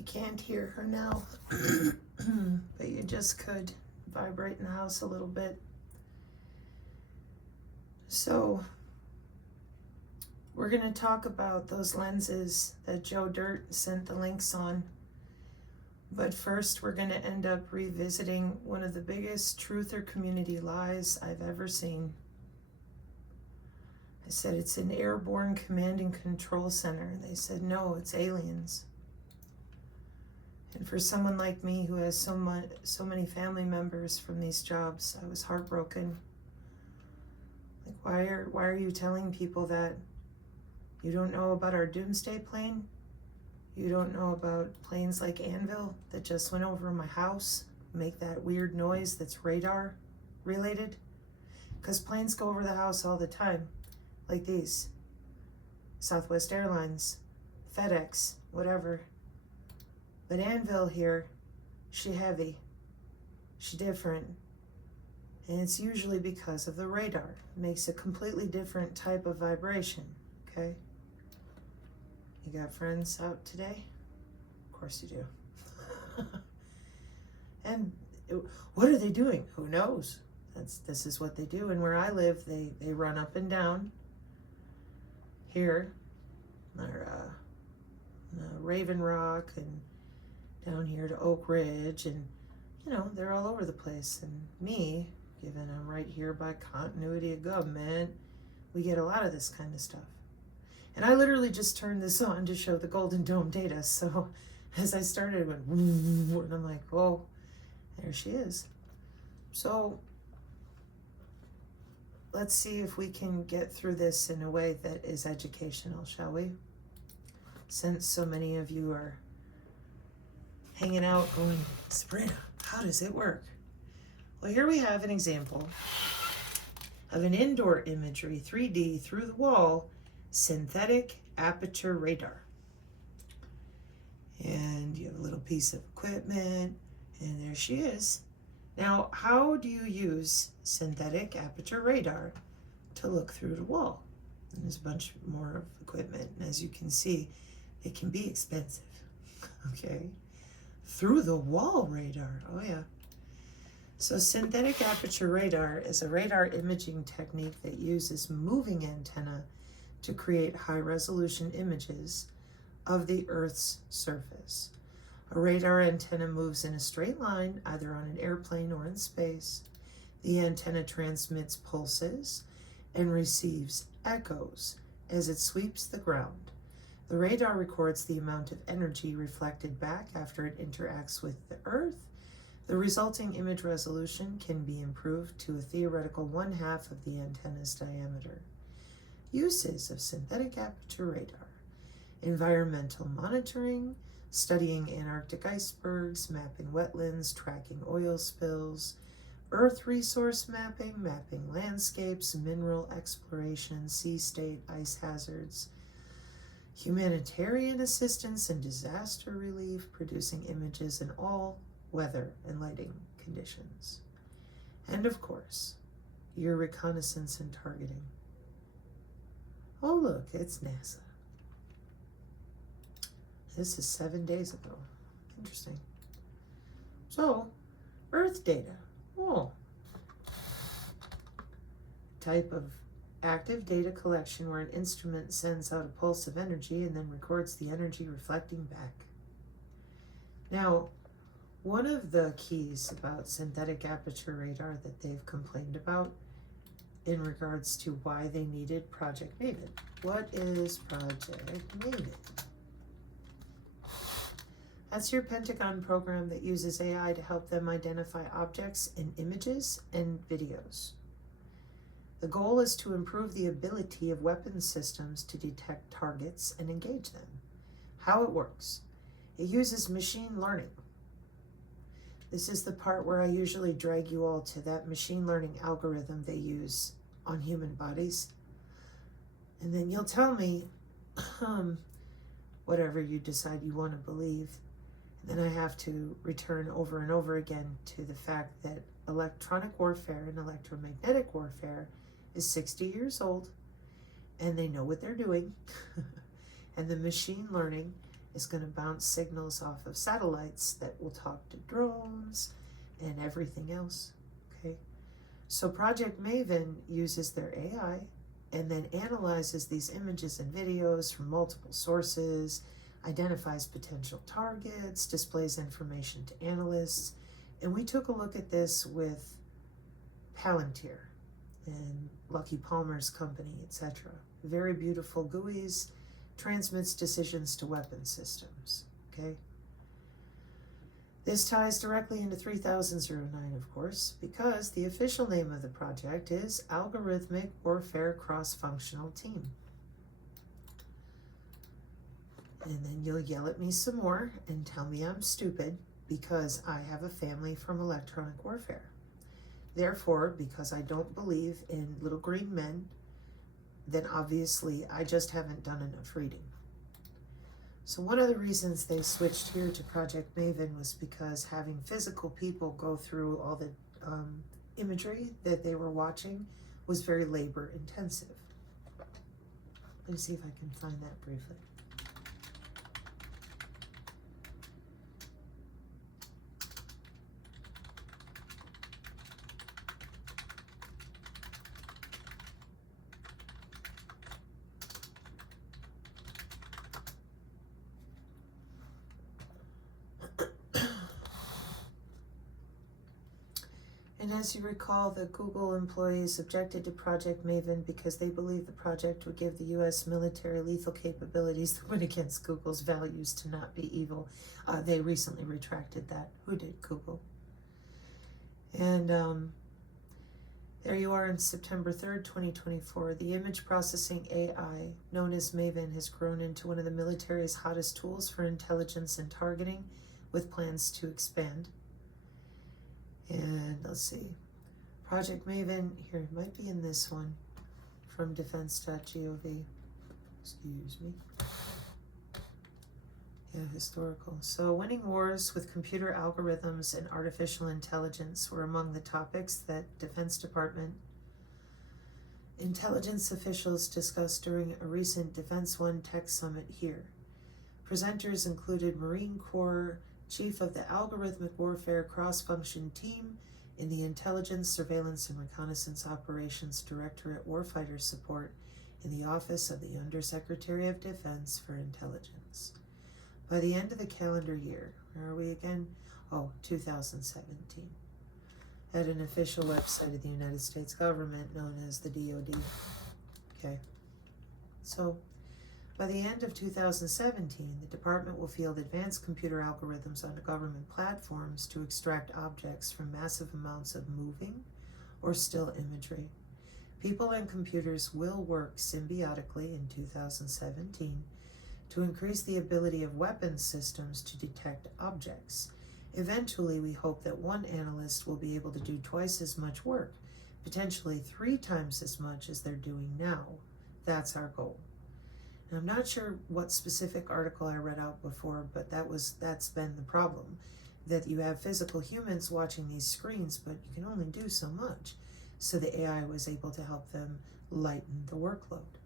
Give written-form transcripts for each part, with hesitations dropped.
You can't hear her now, but you just could vibrate in the house a little bit. So we're going to talk about those lenses that Joe Dirt sent the links on. But first, we're going to end up revisiting one of the biggest truth or community lies I've ever seen. I said it's an airborne command and control center. And they said, no, it's aliens. And for someone like me who has so many family members from these jobs, I was heartbroken. Like, why are you telling people that? You don't know about our doomsday plane? You don't know about planes like Anvil that just went over my house, make that weird noise that's radar related? Because planes go over the house all the time, like these. Southwest Airlines, FedEx, whatever. But Anvil here, she heavy, she different. And it's usually because of the radar. It makes a completely different type of vibration, okay? You got friends out today? Of course you do. And what are they doing? Who knows? This is what they do. And where I live, they run up and down. Here, they're Raven Rock, and down here to Oak Ridge, and they're all over the place. And me, given I'm right here by continuity of government, we get a lot of this kind of stuff. And I literally just turned this on to show the Golden Dome data. So as I started, it went, and I'm like, oh, there she is. So let's see if we can get through this in a way that is educational, shall we? Since so many of you are hanging out going, Sabrina, how does it work? Well, here we have an example of an indoor imagery, 3D, through the wall, synthetic aperture radar. And you have a little piece of equipment, and there she is. Now, how do you use synthetic aperture radar to look through the wall? And there's a bunch more of equipment, and as you can see, it can be expensive, okay? Through the wall radar, oh yeah. So synthetic aperture radar is a radar imaging technique that uses moving antenna to create high-resolution images of the Earth's surface. A radar antenna moves in a straight line, either on an airplane or in space. The antenna transmits pulses and receives echoes as it sweeps the ground. The radar records the amount of energy reflected back after it interacts with the Earth. The resulting image resolution can be improved to a theoretical 1/2 of the antenna's diameter. Uses of synthetic aperture radar: environmental monitoring, studying Antarctic icebergs, mapping wetlands, tracking oil spills, earth resource mapping, mapping landscapes, mineral exploration, sea state ice hazards, humanitarian assistance and disaster relief, producing images in all weather and lighting conditions. And of course, your reconnaissance and targeting. Oh look, it's NASA. This is 7 days ago. Interesting. So, Earth data. Oh. Type of active data collection where an instrument sends out a pulse of energy and then records the energy reflecting back. Now, one of the keys about synthetic aperture radar that they've complained about in regards to why they needed Project Maven. What is Project Maven? That's your Pentagon program that uses AI to help them identify objects in images and videos. The goal is to improve the ability of weapons systems to detect targets and engage them. How it works. It uses machine learning. This is the part where I usually drag you all to that machine learning algorithm they use on human bodies. And then you'll tell me whatever you decide you want to believe. And then I have to return over and over again to the fact that electronic warfare and electromagnetic warfare is 60 years old, and they know what they're doing. And the machine learning is going to bounce signals off of satellites that will talk to drones and everything else. Okay, so Project Maven uses their AI and then analyzes these images and videos from multiple sources, identifies potential targets, displays information to analysts. And we took a look at this with Palantir and Lucky Palmer's company, etc. Very beautiful GUIs, transmits decisions to weapon systems. Okay. This ties directly into 3009, of course, because the official name of the project is Algorithmic Warfare Cross-Functional Team. And then you'll yell at me some more and tell me I'm stupid because I have a family from electronic warfare. Therefore, because I don't believe in little green men, then obviously I just haven't done enough reading. So one of the reasons they switched here to Project Maven was because having physical people go through all the imagery that they were watching was very labor intensive. Let me see if I can find that briefly. And as you recall, the Google employees objected to Project Maven because they believed the project would give the U.S. military lethal capabilities that went against Google's values to not be evil. They recently retracted that. Who did? Google. And there you are on September 3rd, 2024. The image processing AI, known as Maven, has grown into one of the military's hottest tools for intelligence and targeting, with plans to expand. And let's see, Project Maven, here, it might be in this one, from defense.gov, excuse me. Yeah, historical. So winning wars with computer algorithms and artificial intelligence were among the topics that Defense Department intelligence officials discussed during a recent Defense One Tech Summit here. Presenters included Marine Corps Chief of the Algorithmic Warfare Cross-Function Team in the Intelligence, Surveillance, and Reconnaissance Operations Directorate Warfighter Support in the Office of the Undersecretary of Defense for Intelligence. By the end of the calendar year, where are we again? 2017. At an official website of the United States government known as the DoD. Okay. So, by the end of 2017, the department will field advanced computer algorithms onto government platforms to extract objects from massive amounts of moving or still imagery. People and computers will work symbiotically in 2017 to increase the ability of weapons systems to detect objects. Eventually, we hope that one analyst will be able to do twice as much work, potentially 3 times as much as they're doing now. That's our goal. And I'm not sure what specific article I read out before, but that's been the problem, that you have physical humans watching these screens, but you can only do so much. So the AI was able to help them lighten the workload.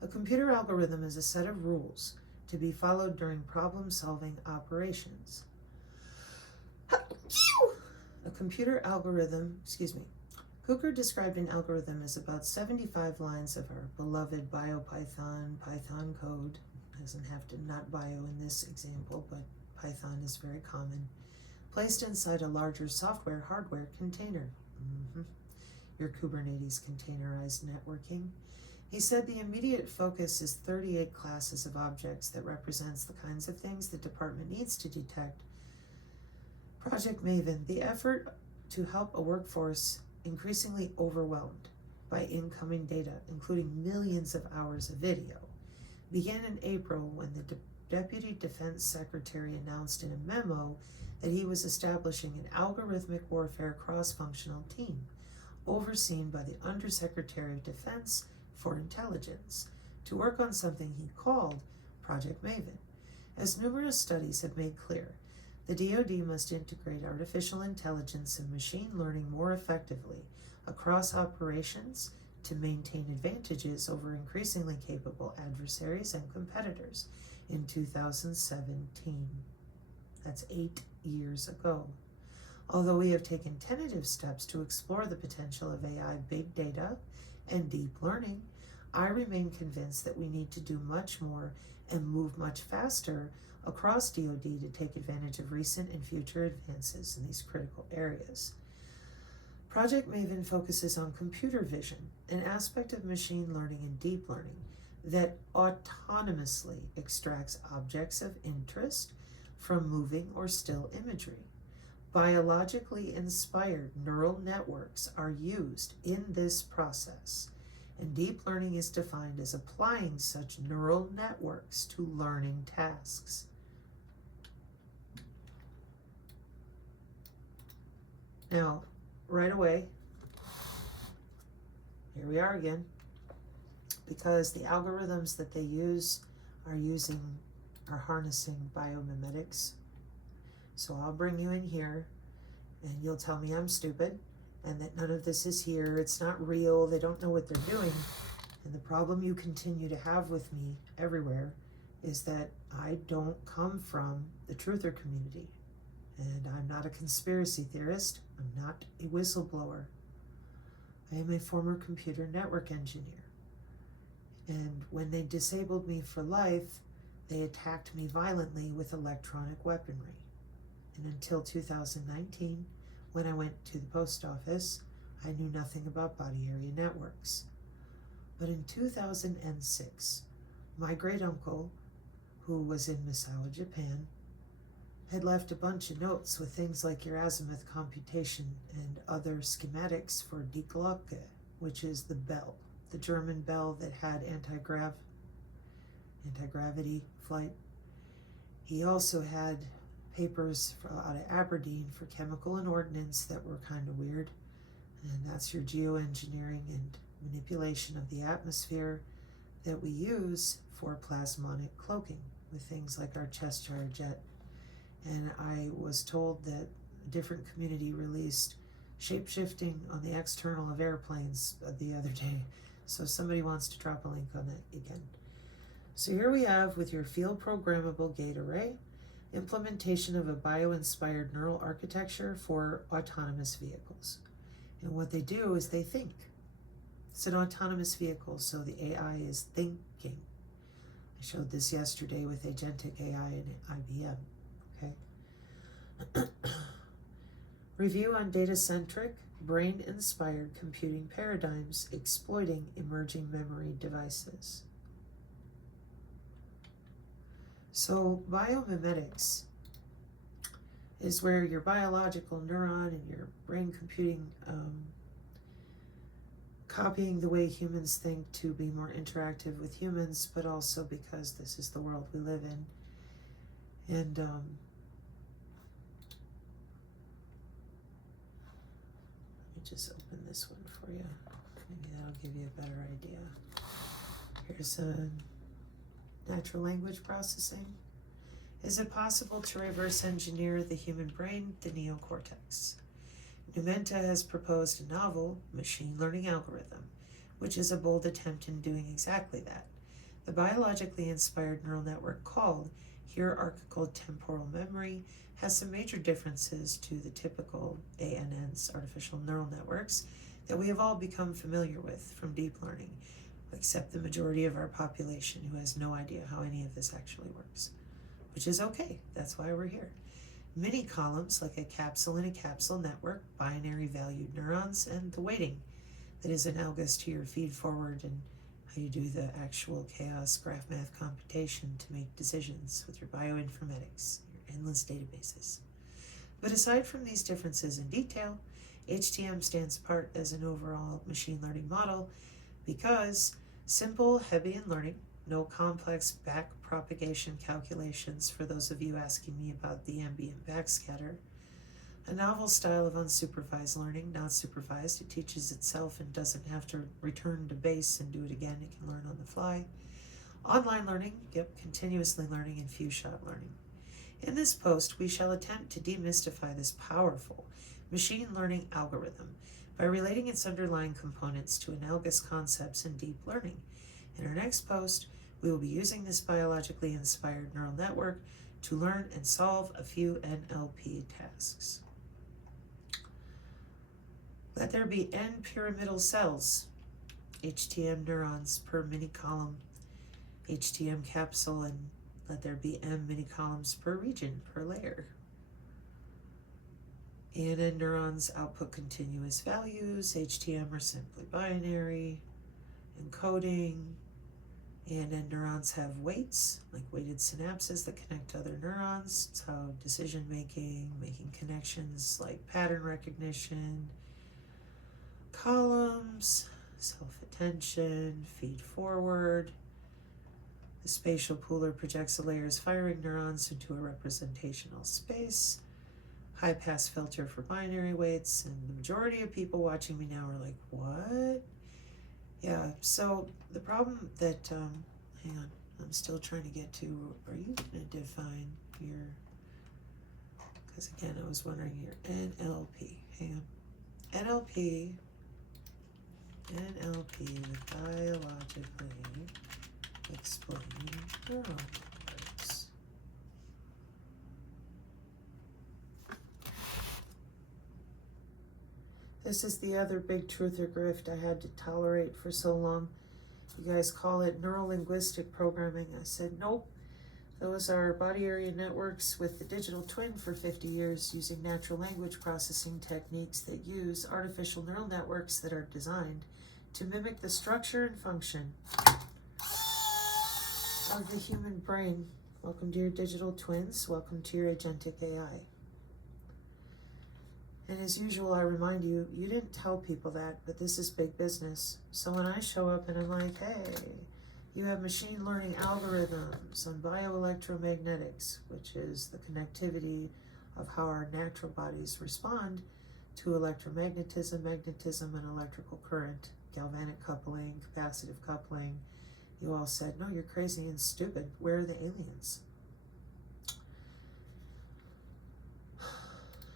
A computer algorithm is a set of rules to be followed during problem-solving operations. A computer algorithm, Cooker described an algorithm as about 75 lines of our beloved Python code. Doesn't have to not bio in this example, but Python is very common. Placed inside a larger software hardware container. Your Kubernetes containerized networking. He said the immediate focus is 38 classes of objects that represents the kinds of things the department needs to detect. Project Maven, the effort to help a workforce increasingly overwhelmed by incoming data, including millions of hours of video, began in April when the Deputy Defense Secretary announced in a memo that he was establishing an algorithmic warfare cross-functional team overseen by the Undersecretary of Defense for Intelligence to work on something he called Project Maven. As numerous studies have made clear, the DoD must integrate artificial intelligence and machine learning more effectively across operations to maintain advantages over increasingly capable adversaries and competitors. in 2017. That's 8 years ago. Although we have taken tentative steps to explore the potential of AI, big data, and deep learning, I remain convinced that we need to do much more and move much faster across DoD to take advantage of recent and future advances in these critical areas. Project Maven focuses on computer vision, an aspect of machine learning and deep learning that autonomously extracts objects of interest from moving or still imagery. Biologically inspired neural networks are used in this process, and deep learning is defined as applying such neural networks to learning tasks. Now, right away, here we are again, because the algorithms that they use are harnessing biomimetics. So I'll bring you in here and you'll tell me I'm stupid and that none of this is here, it's not real, they don't know what they're doing. And the problem you continue to have with me everywhere is that I don't come from the truther community. And I'm not a conspiracy theorist, I'm not a whistleblower. I am a former computer network engineer. And when they disabled me for life, they attacked me violently with electronic weaponry. And until 2019, when I went to the post office, I knew nothing about body area networks. But in 2006, my great uncle, who was in Misawa, Japan, had left a bunch of notes with things like your azimuth computation and other schematics for Die Glocke, which is the bell, the German bell that had anti-gravity flight. He also had papers out of Aberdeen for chemical and ordnance that were kind of weird, and that's your geoengineering and manipulation of the atmosphere that we use for plasmonic cloaking with things like our Cheshire jet. And I was told that a different community released shape-shifting on the external of airplanes the other day, so somebody wants to drop a link on that again. So here we have, with your field programmable gate array, implementation of a bio-inspired neural architecture for autonomous vehicles. And what they do is they think. It's an autonomous vehicle, so the AI is thinking. I showed this yesterday with agentic AI and IBM. Okay. Review on data-centric, brain-inspired computing paradigms exploiting emerging memory devices. So biomimetics is where your biological neuron and your brain computing copying the way humans think to be more interactive with humans, but also because this is the world we live in. And let me just open this one for you. Maybe that'll give you a better idea. Here's a natural language processing. Is it possible to reverse engineer the human brain, the neocortex? Numenta has proposed a novel machine learning algorithm, which is a bold attempt in doing exactly that. The biologically inspired neural network called hierarchical temporal memory has some major differences to the typical ANNs, artificial neural networks, that we have all become familiar with from deep learning, except the majority of our population who has no idea how any of this actually works, which is okay. That's why we're here. Mini columns, like a capsule in a capsule network, binary valued neurons, and the weighting that is analogous to your feed forward and how you do the actual chaos graph math computation to make decisions with your bioinformatics, your endless databases. But aside from these differences in detail, HTM stands apart as an overall machine learning model because simple Hebbian learning, no complex back propagation calculations for those of you asking me about the ambient backscatter, a novel style of unsupervised learning, not supervised, it teaches itself and doesn't have to return to base and do it again, it can learn on the fly. Online learning, continuously learning, and few-shot learning. In this post, we shall attempt to demystify this powerful machine learning algorithm by relating its underlying components to analogous concepts in deep learning. In our next post, We will be using this biologically inspired neural network to learn and solve a few NLP tasks. Let there be N pyramidal cells, HTM neurons per mini-column, HTM capsule, and let there be M mini-columns per region, per layer. ANN neurons output continuous values, HTM are simply binary, encoding. ANN neurons have weights, like weighted synapses that connect to other neurons. It's how decision-making, making connections like pattern recognition, columns, self-attention, feed forward. The spatial pooler projects the layers firing neurons into a representational space. High pass filter for binary weights, and the majority of people watching me now are like, what? Yeah, so the problem that, hang on, I'm still trying to get to, are you going to define your, because again, I was wondering your NLP, hang on. NLP with biologically explained neural networks. This is the other big truth or grift I had to tolerate for so long. You guys call it neuro-linguistic programming. I said, nope. Those are body area networks with the digital twin for 50 years using natural language processing techniques that use artificial neural networks that are designed to mimic the structure and function of the human brain. Welcome to your digital twins. Welcome to your agentic AI. And as usual, I remind you, you didn't tell people that, but this is big business. So when I show up and I'm like, hey, you have machine learning algorithms on bioelectromagnetics, which is the connectivity of how our natural bodies respond to electromagnetism, magnetism, and electrical current, galvanic coupling, capacitive coupling. You all said, no, you're crazy and stupid. Where are the aliens?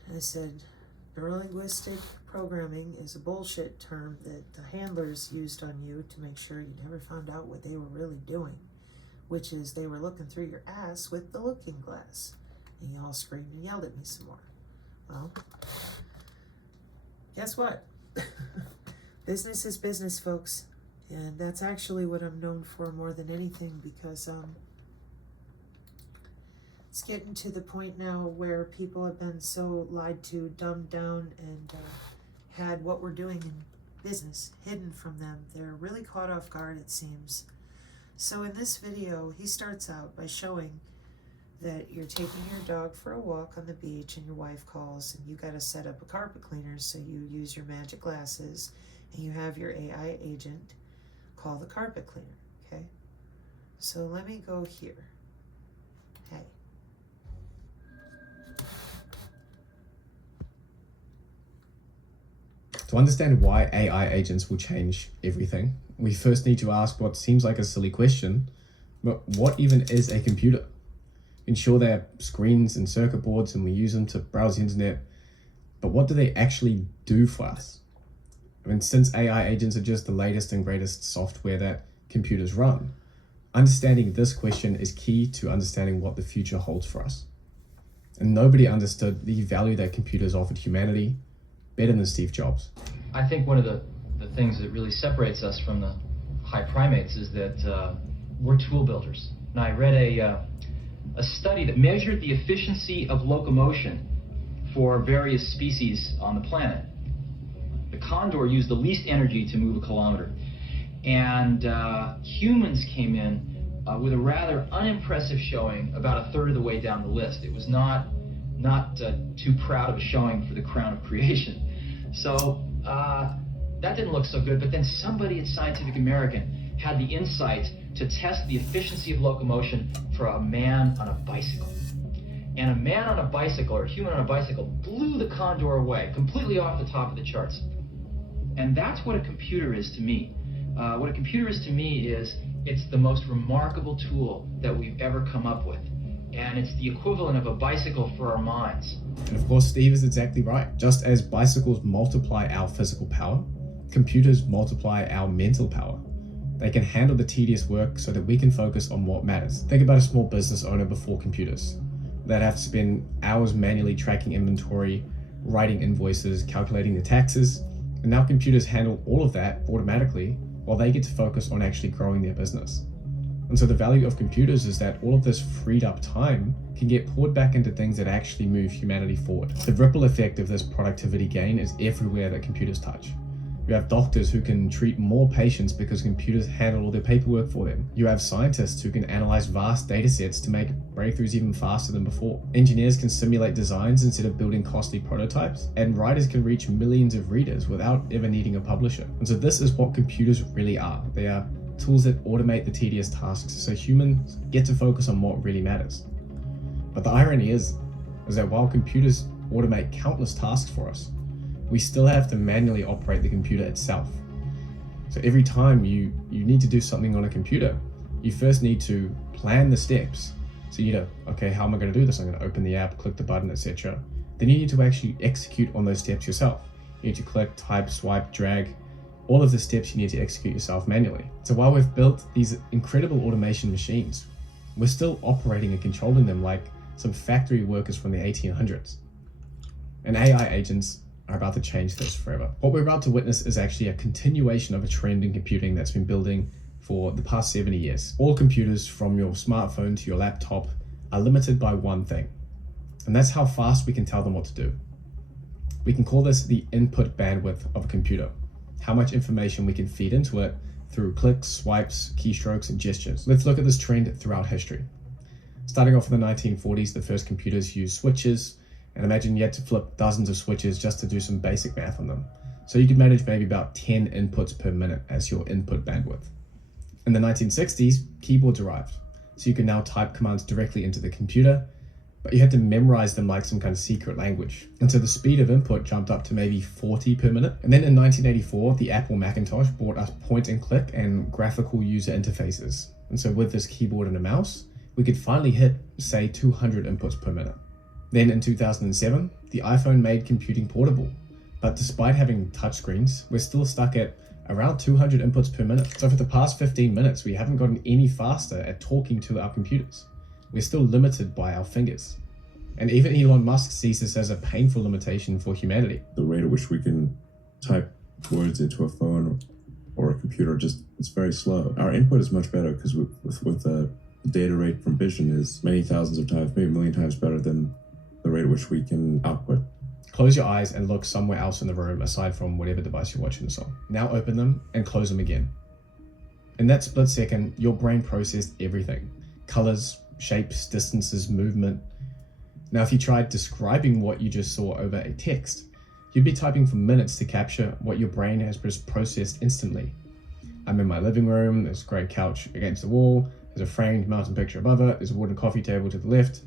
And I said, neurolinguistic programming is a bullshit term that the handlers used on you to make sure you never found out what they were really doing, which is they were looking through your ass with the looking glass. And you all screamed and yelled at me some more. Well, guess what? Business is business, folks. And that's actually what I'm known for more than anything, because it's getting to the point now where people have been so lied to, dumbed down, and had what we're doing in business hidden from them. They're really caught off guard, it seems. So in this video, he starts out by showing that you're taking your dog for a walk on the beach and your wife calls and you got to set up a carpet cleaner, so you use your magic glasses and you have your AI agent call the carpet cleaner, okay? So let me go here. Hey. To understand why AI agents will change everything, we first need to ask what seems like a silly question, but what even is a computer? Ensure they have screens and circuit boards and we use them to browse the internet, but what do they actually do for us? I mean, since AI agents are just the latest and greatest software that computers run, understanding this question is key to understanding what the future holds for us. And nobody understood the value that computers offered humanity better than Steve Jobs. I think one of the things that really separates us from the high primates is that we're tool builders. And I read a study that measured the efficiency of locomotion for various species on the planet. The condor used the least energy to move a kilometer. And humans came in with a rather unimpressive showing about a third of the way down the list. It was not too proud of a showing for the crown of creation. So that didn't look so good, but then somebody at Scientific American had the insight to test the efficiency of locomotion for a man on a bicycle. And a man on a bicycle, or a human on a bicycle, blew the condor away, completely off the top of the charts. And that's what a computer is to me. What a computer is to me is, it's the most remarkable tool that we've ever come up with. And it's the equivalent of a bicycle for our minds. And of course, Steve is exactly right. Just as bicycles multiply our physical power, computers multiply our mental power. They can handle the tedious work so that we can focus on what matters. Think about a small business owner before computers. They'd have to spend hours manually tracking inventory, writing invoices, calculating the taxes, and now computers handle all of that automatically while they get to focus on actually growing their business. And so the value of computers is that all of this freed up time can get poured back into things that actually move humanity forward. The ripple effect of this productivity gain is everywhere that computers touch. You have doctors who can treat more patients because computers handle all their paperwork for them. You have scientists who can analyze vast data sets to make breakthroughs even faster than before. Engineers can simulate designs instead of building costly prototypes, and writers can reach millions of readers without ever needing a publisher. And so this is what computers really are. They are tools that automate the tedious tasks so humans get to focus on what really matters. But the irony is that while computers automate countless tasks for us, we still have to manually operate the computer itself. So every time you need to do something on a computer, you first need to plan the steps. So you know, okay, how am I going to do this? I'm going to open the app, click the button, etc. Then you need to actually execute on those steps yourself. You need to click, type, swipe, drag. All of the steps you need to execute yourself manually. So while we've built these incredible automation machines, we're still operating and controlling them like some factory workers from the 1800s. And AI agents are about to change this forever. What we're about to witness is actually a continuation of a trend in computing that's been building for the past 70 years. All computers, from your smartphone to your laptop, are limited by one thing, and that's how fast we can tell them what to do. We can call this the input bandwidth of a computer, how much information we can feed into it through clicks, swipes, keystrokes, and gestures. Let's look at this trend throughout history. Starting off in the 1940s, the first computers used switches, and imagine you had to flip dozens of switches just to do some basic math on them. So you could manage maybe about 10 inputs per minute as your input bandwidth. In the 1960s, keyboards arrived. So you can now type commands directly into the computer, but you had to memorize them like some kind of secret language. And so the speed of input jumped up to maybe 40 per minute. And then in 1984, the Apple Macintosh brought us point and click and graphical user interfaces. And so with this keyboard and a mouse, we could finally hit, say, 200 inputs per minute. Then in 2007, the iPhone made computing portable. But despite having touchscreens, we're still stuck at around 200 inputs per minute. So for the past 15 minutes, we haven't gotten any faster at talking to our computers. We're still limited by our fingers. And even Elon Musk sees this as a painful limitation for humanity. The rate at which we can type words into a phone or a computer, it's very slow. Our input is much better because with the data rate from vision is many thousands of times, maybe a million times better than the rate at which we can output. Close your eyes and look somewhere else in the room aside from whatever device you're watching this on. Now open them and close them again. In that split second, your brain processed everything. Colors, shapes, distances, movement. Now if you tried describing what you just saw over a text, you'd be typing for minutes to capture what your brain has processed instantly. I'm in my living room, there's a great couch against the wall, there's a framed mountain picture above it, there's a wooden coffee table to the left.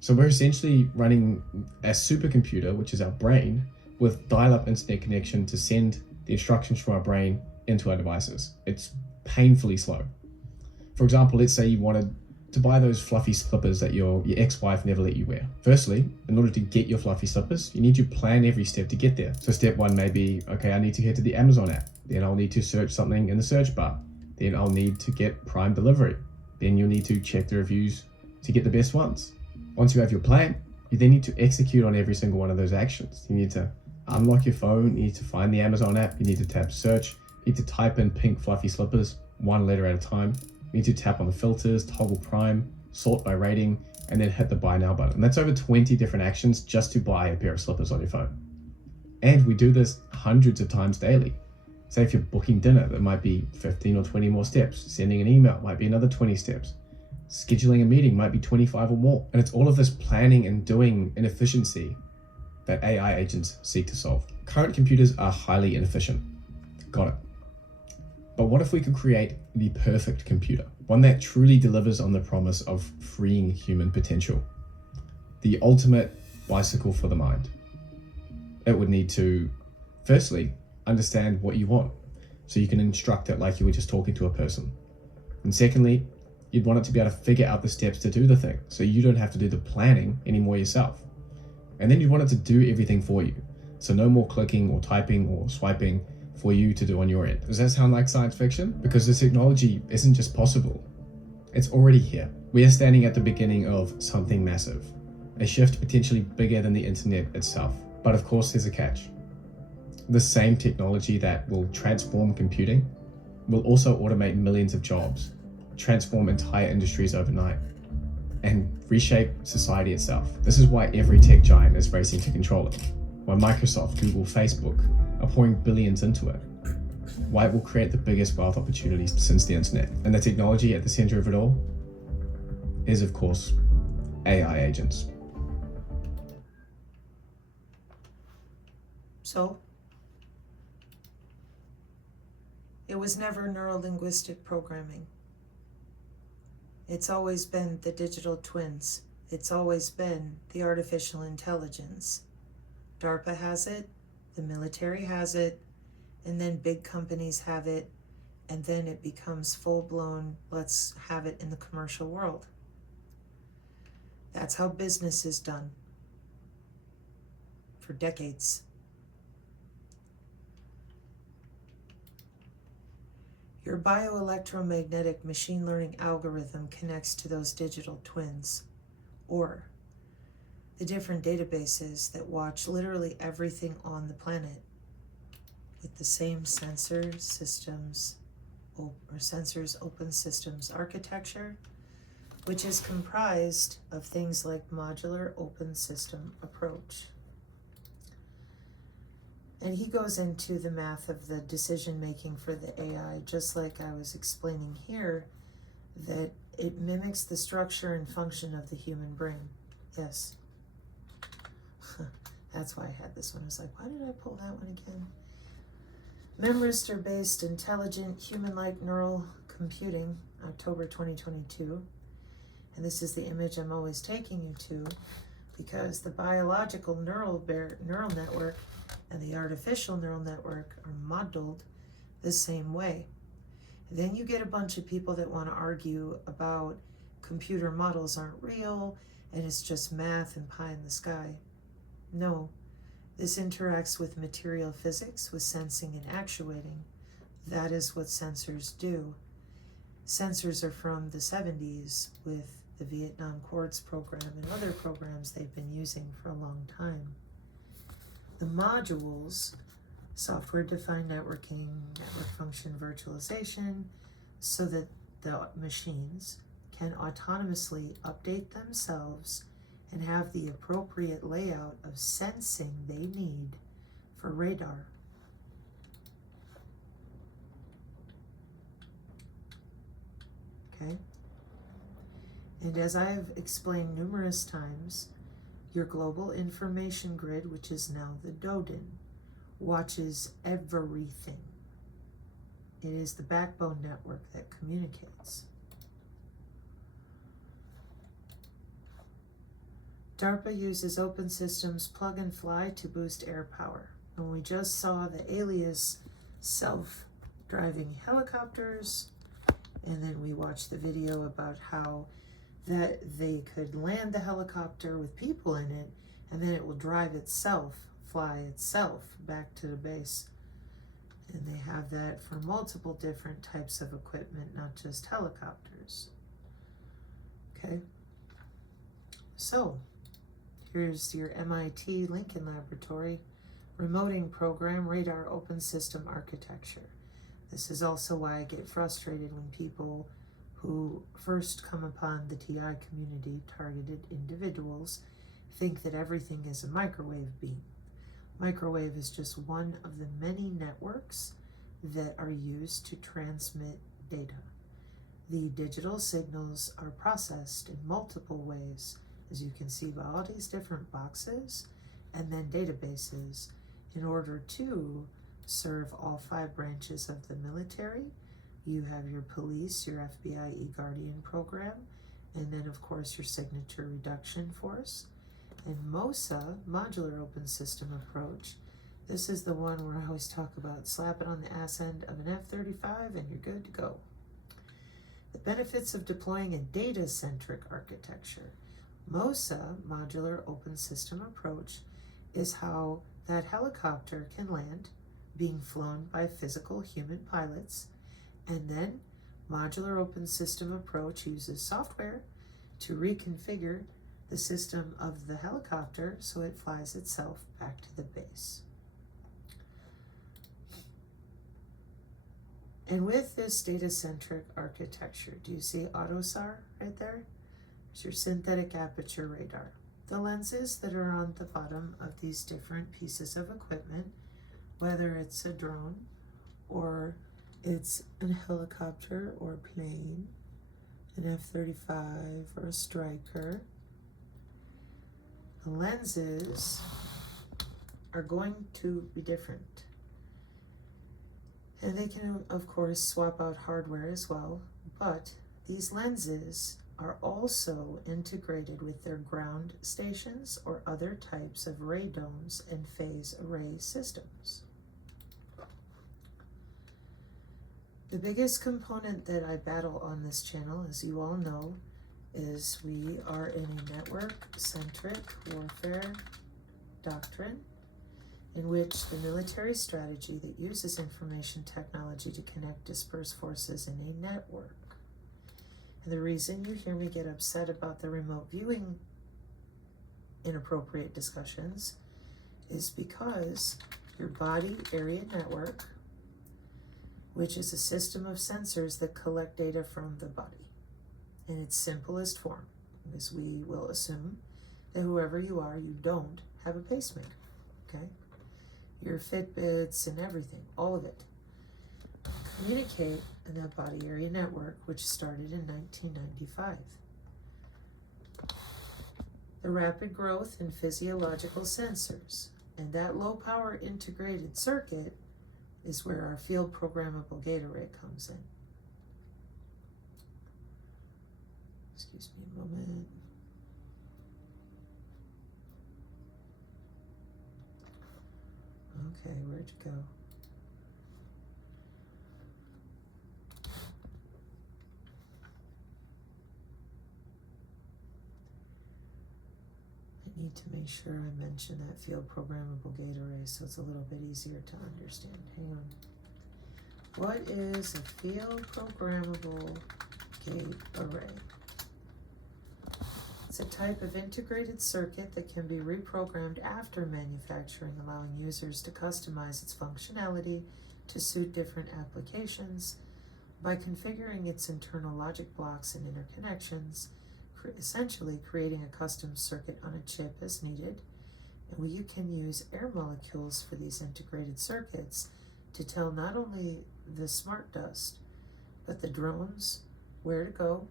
So we're essentially running a supercomputer, which is our brain, with dial-up internet connection to send the instructions from our brain into our devices. It's painfully slow. For example, let's say you wanted to buy those fluffy slippers that your ex-wife never let you wear. Firstly, in order to get your fluffy slippers, you need to plan every step to get there. So step one may be, okay, I need to head to the Amazon app. Then I'll need to search something in the search bar. Then I'll need to get Prime delivery. Then you'll need to check the reviews to get the best ones. Once you have your plan, you then need to execute on every single one of those actions. You need to unlock your phone, you need to find the Amazon app, you need to tap search, you need to type in pink fluffy slippers, one letter at a time. You need to tap on the filters, toggle Prime, sort by rating, and then hit the buy now button. And that's over 20 different actions just to buy a pair of slippers on your phone. And we do this hundreds of times daily. Say if you're booking dinner, there might be 15 or 20 more steps. Sending an email might be another 20 steps. Scheduling a meeting might be 25 or more. And it's all of this planning and doing inefficiency that AI agents seek to solve. Current computers are highly inefficient. Got it. But what if we could create the perfect computer? One that truly delivers on the promise of freeing human potential. The ultimate bicycle for the mind. It would need to, firstly, understand what you want, so you can instruct it like you were just talking to a person. And secondly, you'd want it to be able to figure out the steps to do the thing, so you don't have to do the planning anymore yourself. And then you'd want it to do everything for you. So no more clicking or typing or swiping. for you to do on your end. Does that sound like science fiction? Because the technology isn't just possible, it's already here. We are standing at the beginning of something massive, a shift potentially bigger than the internet itself. But of course there's a catch. The same technology that will transform computing will also automate millions of jobs, transform entire industries overnight, and reshape society itself. This is why every tech giant is racing to control it. Why Microsoft, Google, Facebook are pouring billions into it. Why it will create the biggest wealth opportunities since the internet. And the technology at the center of it all is, of course, AI agents. So, it was never neuro-linguistic programming. It's always been the digital twins. It's always been the artificial intelligence. DARPA has it, the military has it, and then big companies have it, and then it becomes full-blown, let's have it in the commercial world. That's how business is done for decades. Your bioelectromagnetic machine learning algorithm connects to those digital twins, or the different databases that watch literally everything on the planet with the same sensor systems or sensors open systems architecture, which is comprised of things like modular open system approach. And he goes into the math of the decision making for the AI, just like I was explaining here, that it mimics the structure and function of the human brain. Yes. That's why I had this one. I was like, why did I pull that one again? Memristor-based intelligent human-like neural computing, October 2022. And this is the image I'm always taking you to, because the biological neural network and the artificial neural network are modeled the same way. And then you get a bunch of people that want to argue about computer models aren't real and it's just math and pie in the sky. No, this interacts with material physics, with sensing and actuating. That is what sensors do. Sensors are from the 70s with the Vietnam Quartz program and other programs they've been using for a long time. The modules, software-defined networking, network function virtualization, so that the machines can autonomously update themselves and have the appropriate layout of sensing they need for radar. Okay? And as I've explained numerous times, your global information grid, which is now the DODIN, watches everything. It is the backbone network that communicates. DARPA uses open systems plug and fly to boost air power. And we just saw the Alias self-driving helicopters, and then we watched the video about how that they could land the helicopter with people in it, and then it will drive itself, fly itself back to the base. And they have that for multiple different types of equipment, not just helicopters. Okay, so here's your MIT Lincoln Laboratory remoting program radar open system architecture. This is also why I get frustrated when people who first come upon the TI community, targeted individuals, think that everything is a microwave beam. Microwave is just one of the many networks that are used to transmit data. The digital signals are processed in multiple ways, as you can see by all these different boxes and then databases, in order to serve all 5 branches of the military. You have your police, your FBI eGuardian program, and then of course your signature reduction force. And MOSA, Modular Open System Approach, this is the one where I always talk about slap it on the ass end of an F-35 and you're good to go. The benefits of deploying a data-centric architecture. MOSA, Modular Open System Approach, is how that helicopter can land, being flown by physical human pilots, and then modular open system approach uses software to reconfigure the system of the helicopter so it flies itself back to the base. And with this data-centric architecture, do you see AUTOSAR right there? It's your synthetic aperture radar. The lenses that are on the bottom of these different pieces of equipment, whether it's a drone or it's a helicopter or a plane, an F-35 or a Stryker, the lenses are going to be different. And they can, of course, swap out hardware as well, but these lenses are also integrated with their ground stations or other types of radomes and phase array systems. The biggest component that I battle on this channel, as you all know, is we are in a network-centric warfare doctrine in which the military strategy that uses information technology to connect dispersed forces in a network. And the reason you hear me get upset about the remote viewing inappropriate discussions is because your body area network, which is a system of sensors that collect data from the body in its simplest form, because we will assume that whoever you are, you don't have a pacemaker, okay? Your Fitbits and everything, all of it, communicate in that body area network, which started in 1995. The rapid growth in physiological sensors and that low power integrated circuit is where our field programmable gate array comes in. Excuse me a moment. Okay, where'd you go? I need to make sure I mention that field programmable gate array so it's a little bit easier to understand. Hang on. What is a field programmable gate array? It's a type of integrated circuit that can be reprogrammed after manufacturing, allowing users to customize its functionality to suit different applications by configuring its internal logic blocks and interconnections, essentially creating a custom circuit on a chip as needed. And you can use air molecules for these integrated circuits to tell not only the smart dust, but the drones where to go,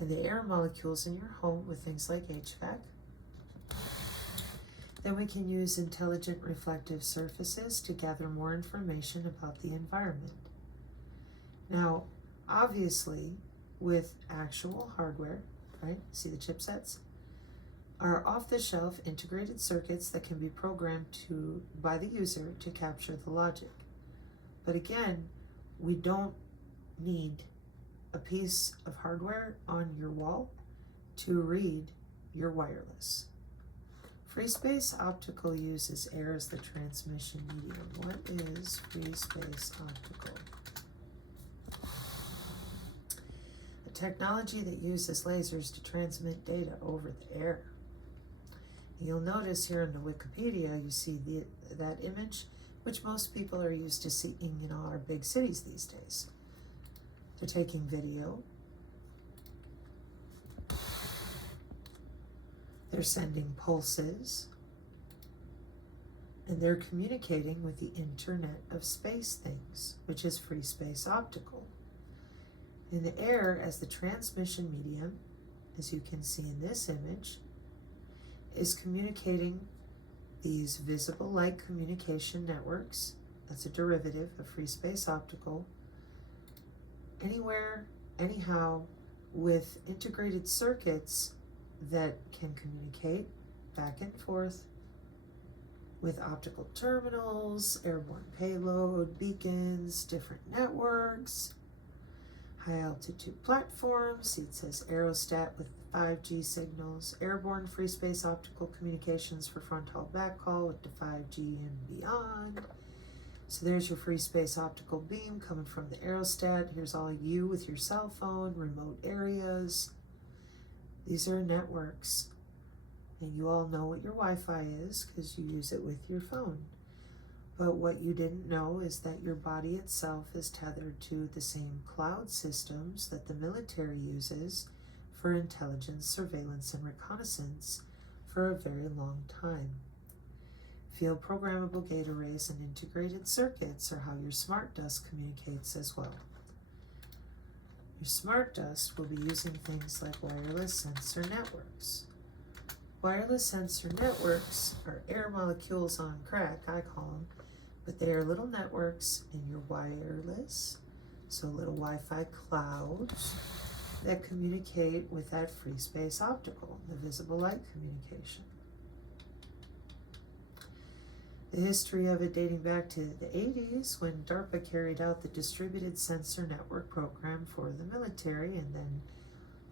and the air molecules in your home with things like HVAC. Then we can use intelligent reflective surfaces to gather more information about the environment. Now, obviously, with actual hardware, right, see the chipsets, are off-the-shelf integrated circuits that can be programmed by the user to capture the logic. But again, we don't need a piece of hardware on your wall to read your wireless. Free space optical uses air as the transmission medium. What is free space optical? A technology that uses lasers to transmit data over the air. You'll notice here in the Wikipedia, you see that image, which most people are used to seeing in our big cities these days. They're taking video. They're sending pulses. And they're communicating with the Internet of Space Things, which is free space optical. In the air, as the transmission medium, as you can see in this image, is communicating these visible light communication networks. That's a derivative of free space optical. Anywhere, anyhow, with integrated circuits that can communicate back and forth with optical terminals, airborne payload, beacons, different networks, high altitude platforms. See, it says aerostat with 5G signals, airborne free space optical communications for fronthaul backhaul with the 5G and beyond, So there's your free space optical beam coming from the aerostat. Here's all you with your cell phone, remote areas. These are networks. And you all know what your Wi-Fi is because you use it with your phone. But what you didn't know is that your body itself is tethered to the same cloud systems that the military uses for intelligence, surveillance, and reconnaissance for a very long time. Field programmable gate arrays and integrated circuits are how your smart dust communicates as well. Your smart dust will be using things like wireless sensor networks. Wireless sensor networks are air molecules on crack, I call them, but they are little networks in your wireless, so little Wi-Fi clouds that communicate with that free space optical, the visible light communication. The history of it dating back to the 80s when DARPA carried out the Distributed Sensor Network program for the military, and then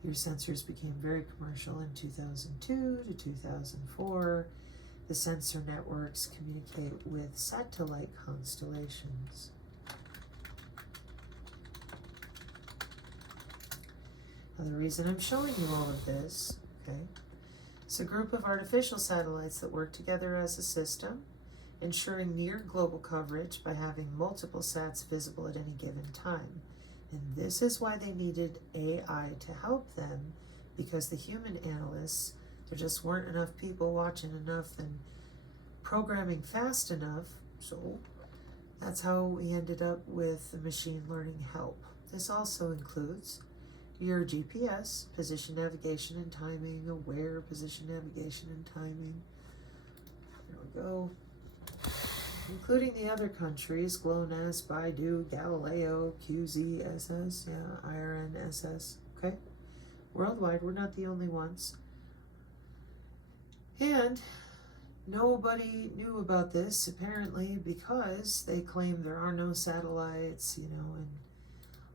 your sensors became very commercial in 2002 to 2004. The sensor networks communicate with satellite constellations. Now the reason I'm showing you all of this, okay, it's a group of artificial satellites that work together as a system, ensuring near global coverage by having multiple sats visible at any given time. And this is why they needed AI to help them, because the human analysts, there just weren't enough people watching enough and programming fast enough, so that's how we ended up with the machine learning help. This also includes your GPS, position, navigation, and timing, aware position, navigation, and timing. There we go. Including the other countries, GLONASS, Baidu, Galileo, QZSS, IRNSS, okay? Worldwide, we're not the only ones. And nobody knew about this, apparently, because they claim there are no satellites, and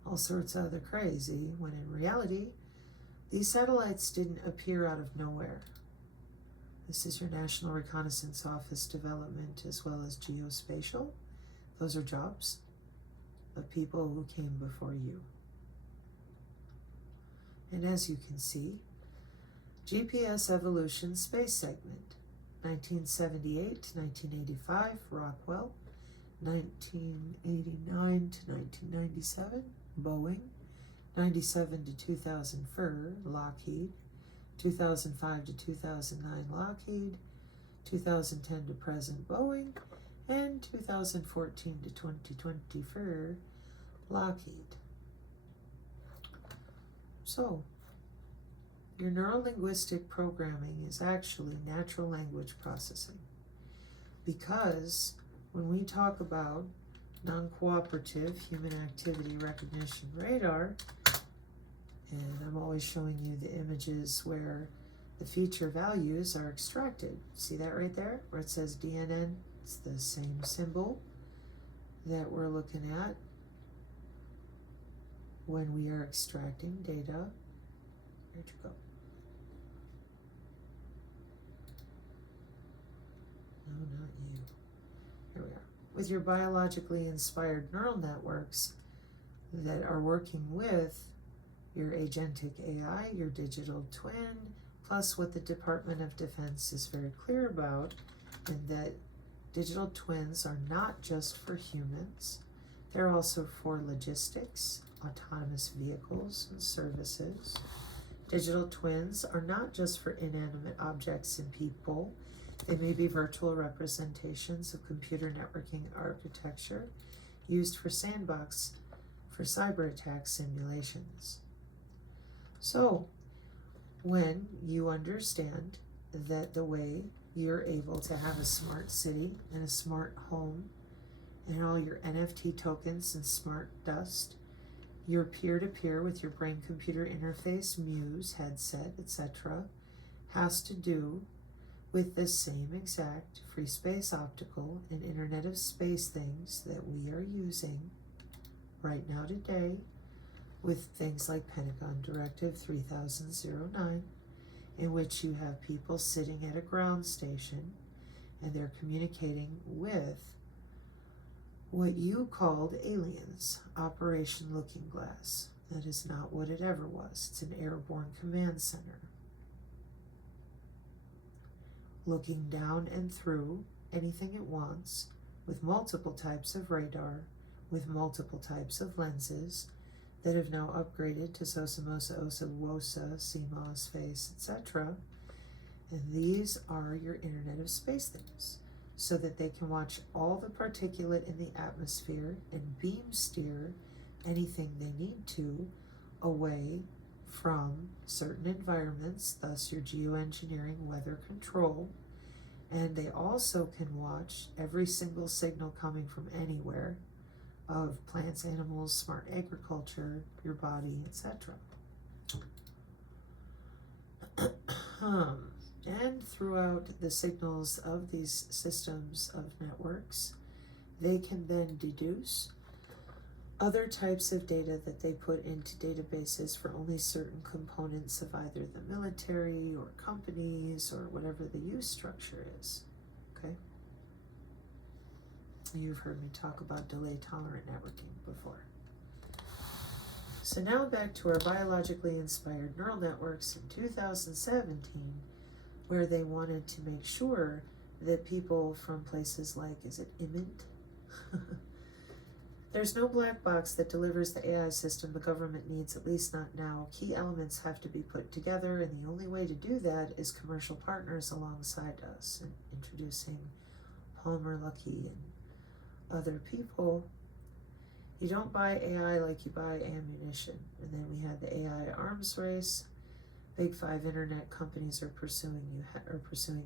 all sorts of other crazy, when in reality, these satellites didn't appear out of nowhere. This is your National Reconnaissance Office development as well as geospatial. Those are jobs of people who came before you. And as you can see, GPS Evolution Space Segment, 1978 to 1985, Rockwell, 1989 to 1997, Boeing, 97 to 2000, Fur, Lockheed, 2005 to 2009, Lockheed, 2010 to present, Boeing, and 2014 to 2020 for Lockheed. So, your neurolinguistic programming is actually natural language processing, because when we talk about non-cooperative human activity recognition radar, and I'm always showing you the images where the feature values are extracted. See that right there where it says DNN? It's the same symbol that we're looking at when we are extracting data. Where'd you go? No, not you. Here we are. With your biologically inspired neural networks that are working with your agentic AI, your digital twin, plus what the Department of Defense is very clear about, and that digital twins are not just for humans, they're also for logistics, autonomous vehicles, and services. Digital twins are not just for inanimate objects and people, they may be virtual representations of computer networking architecture used for sandbox for cyber attack simulations. So, when you understand that the way you're able to have a smart city and a smart home and all your NFT tokens and smart dust, your peer-to-peer with your brain-computer interface, Muse, headset, etc., has to do with the same exact free space optical and Internet of Space things that we are using right now today, with things like Pentagon Directive 3009, in which you have people sitting at a ground station and they're communicating with what you called aliens, Operation Looking Glass. That is not what it ever was. It's an airborne command center. Looking down and through anything it wants, with multiple types of radar, with multiple types of lenses that have now upgraded to SOSA, OSA, WOSA, CMOS, FACE, etc. And these are your Internet of Space things, so that they can watch all the particulate in the atmosphere and beam steer anything they need to away from certain environments, thus your geoengineering, weather control. And they also can watch every single signal coming from anywhere of plants, animals, smart agriculture, your body, etc. And throughout the signals of these systems of networks, they can then deduce other types of data that they put into databases for only certain components of either the military or companies or whatever the use structure is. Okay? You've heard me talk about delay tolerant networking before. So now back to our biologically inspired neural networks in 2017, where they wanted to make sure that people from places like, is it Imint? There's no black box that delivers the AI system the government needs, at least not now. Key elements have to be put together, and the only way to do that is commercial partners alongside us, and introducing Palmer Luckey and other people. You don't buy AI like you buy ammunition. And then we had the AI arms race. Big 5 internet companies are pursuing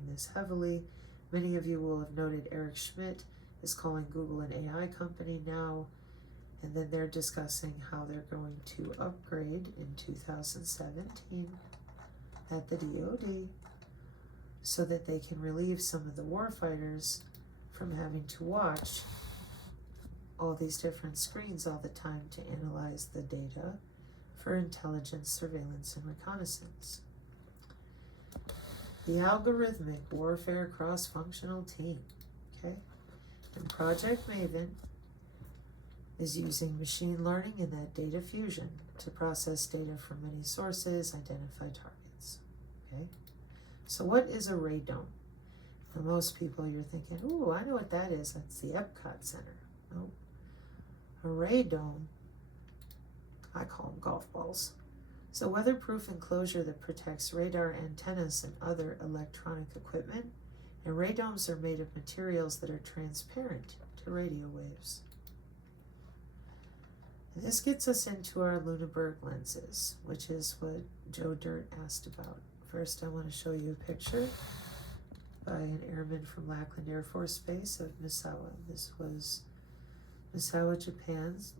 this heavily. Many of you will have noted Eric Schmidt is calling Google an AI company now, and then they're discussing how they're going to upgrade in 2017 at the DoD so that they can relieve some of the warfighters from having to watch all these different screens all the time to analyze the data for intelligence, surveillance, and reconnaissance. The algorithmic warfare cross-functional team, okay? And Project Maven is using machine learning and that data fusion to process data from many sources, identify targets, okay? So what is a radome? For most people, you're thinking, ooh, I know what that is. That's the Epcot Center. No. A radome, I call them golf balls. It's a weatherproof enclosure that protects radar antennas and other electronic equipment, and radomes are made of materials that are transparent to radio waves. And this gets us into our Lüneburg lenses, which is what Joe Dirt asked about. First, I want to show you a picture by an airman from Lackland Air Force Base of Misawa. This was Misawa, Japan's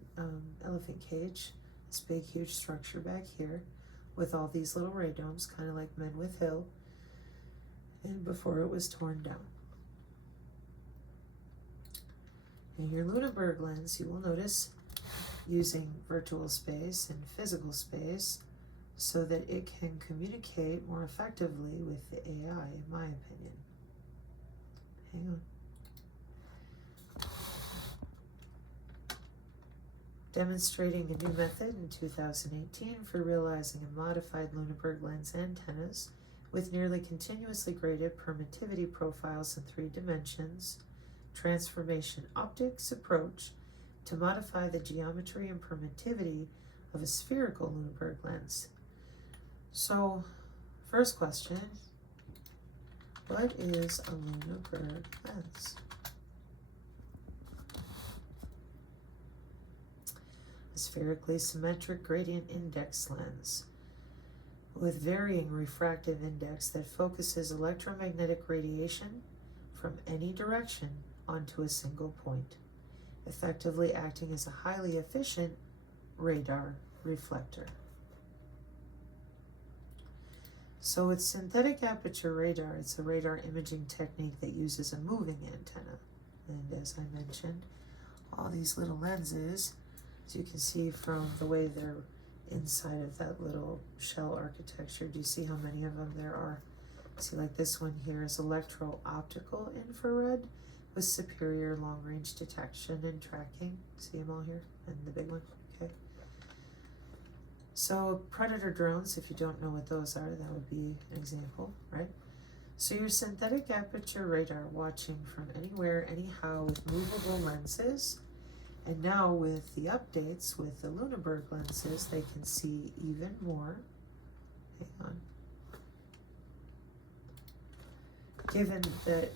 elephant cage. This big, huge structure back here with all these little radomes, kind of like Menwith Hill, and before it was torn down. In your Lüneburg lens, you will notice using virtual space and physical space so that it can communicate more effectively with the AI, in my opinion. Hang on. Demonstrating a new method in 2018 for realizing a modified Lüneburg lens antennas with nearly continuously graded permittivity profiles in 3 dimensions, transformation optics approach to modify the geometry and permittivity of a spherical Lüneburg lens. So, first question, what is a Lüneburg lens? A spherically symmetric gradient index lens with varying refractive index that focuses electromagnetic radiation from any direction onto a single point, effectively acting as a highly efficient radar reflector. So it's synthetic aperture radar. It's a radar imaging technique that uses a moving antenna. And as I mentioned, all these little lenses, as you can see from the way they're inside of that little shell architecture, do you see how many of them there are? See, like this one here is electro-optical infrared, with superior long-range detection and tracking. See them all here? And the big one, okay. So predator drones, if you don't know what those are, that would be an example, right? So your synthetic aperture radar watching from anywhere, anyhow, with movable lenses. And now with the updates with the Lunenburg lenses, they can see even more. Hang on. Given that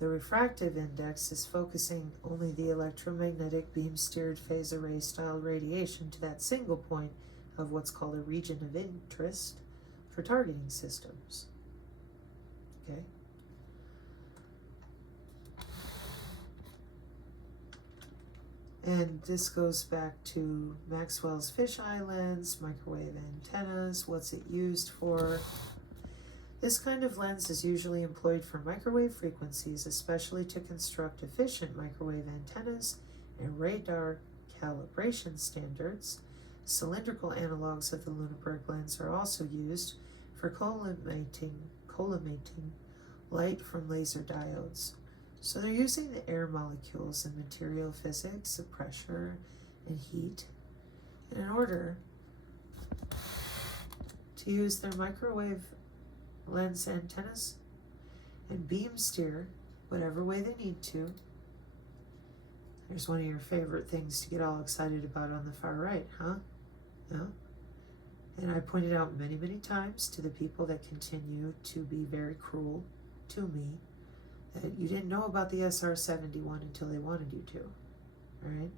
the refractive index is focusing only the electromagnetic beam-steered phase array style radiation to that single point of what's called a region of interest for targeting systems. Okay. And this goes back to Maxwell's fisheye lens, microwave antennas, what's it used for? This kind of lens is usually employed for microwave frequencies, especially to construct efficient microwave antennas and radar calibration standards. Cylindrical analogs of the Lunenburg lens are also used for collimating light from laser diodes. So they're using the air molecules and material physics of pressure and heat in order to use their microwave lens antennas and beam steer whatever way they need to. There's one of your favorite things to get all excited about on the far right, huh? Yeah. And I pointed out many, many times to the people that continue to be very cruel to me that you didn't know about the SR-71 until they wanted you to, all right?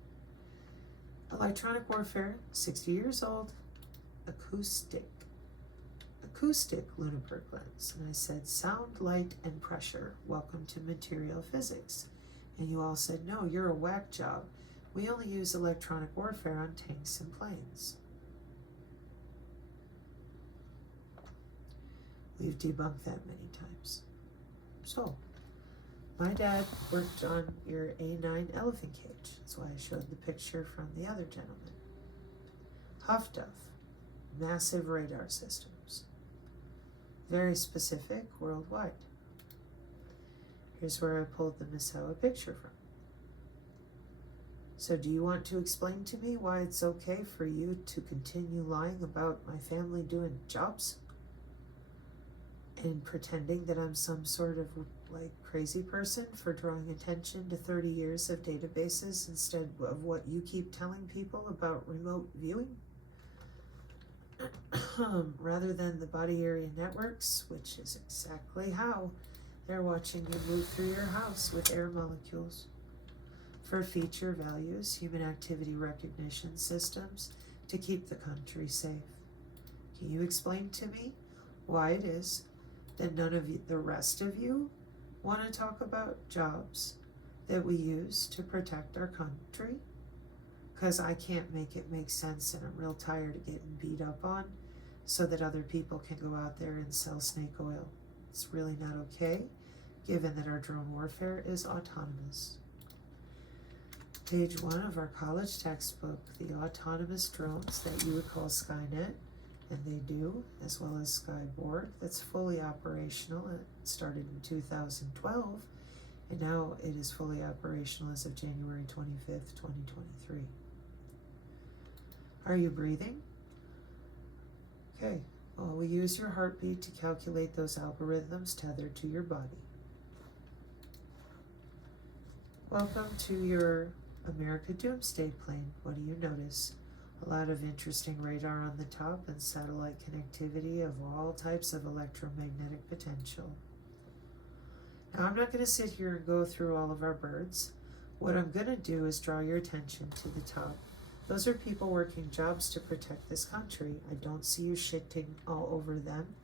Electronic warfare, 60 years old, acoustic Lunenburg lens. And I said, sound, light, and pressure. Welcome to material physics. And you all said, no, you're a whack job. We only use electronic warfare on tanks and planes. We've debunked that many times. So, my dad worked on your A9 elephant cage. That's why I showed the picture from the other gentleman. Huff-Duff, massive radar systems. Very specific, worldwide. Here's where I pulled the Misawa picture from. So do you want to explain to me why it's okay for you to continue lying about my family doing jobs? And pretending that I'm some sort of like crazy person for drawing attention to 30 years of databases instead of what you keep telling people about remote viewing? Rather than the body area networks, which is exactly how they're watching you move through your house with air molecules. For feature values, human activity recognition systems to keep the country safe. Can you explain to me why it is that none of you, the rest of you, want to talk about jobs that we use to protect our country? Because I can't make it make sense, and I'm real tired of getting beat up on so that other people can go out there and sell snake oil. It's really not okay, given that our drone warfare is autonomous. Page 1 of our college textbook, the autonomous drones that you would call Skynet, and they do, as well as Skyborg, that's fully operational. It started in 2012, and now it is fully operational as of January 25th, 2023. Are you breathing? Okay, well, we use your heartbeat to calculate those algorithms tethered to your body. Welcome to your America Doomsday plane. What do you notice? A lot of interesting radar on the top and satellite connectivity of all types of electromagnetic potential. Now, I'm not going to sit here and go through all of our birds. What I'm going to do is draw your attention to the top. Those are people working jobs to protect this country. I don't see you shitting all over them.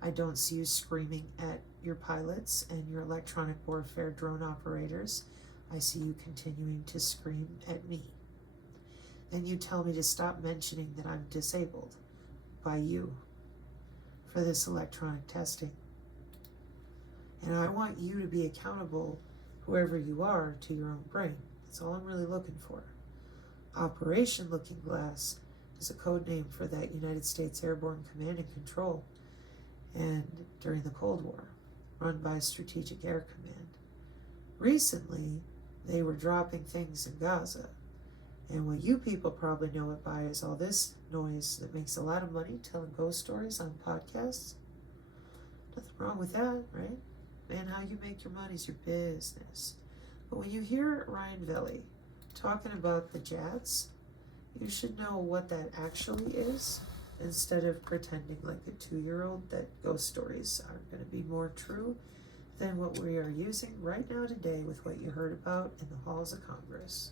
I don't see you screaming at your pilots and your electronic warfare drone operators. I see you continuing to scream at me. Then you tell me to stop mentioning that I'm disabled by you for this electronic testing. And I want you to be accountable, whoever you are, to your own brain. That's all I'm really looking for. Operation Looking Glass is a code name for that United States Airborne Command and Control, and during the Cold War, run by Strategic Air Command. Recently, they were dropping things in Gaza. And what you people probably know it by is all this noise that makes a lot of money telling ghost stories on podcasts. Nothing wrong with that, right? Man, how you make your money is your business. But when you hear Ryan Velli talking about the Jats, you should know what that actually is, instead of pretending like a 2-year-old that ghost stories are going to be more true than what we are using right now today with what you heard about in the halls of Congress.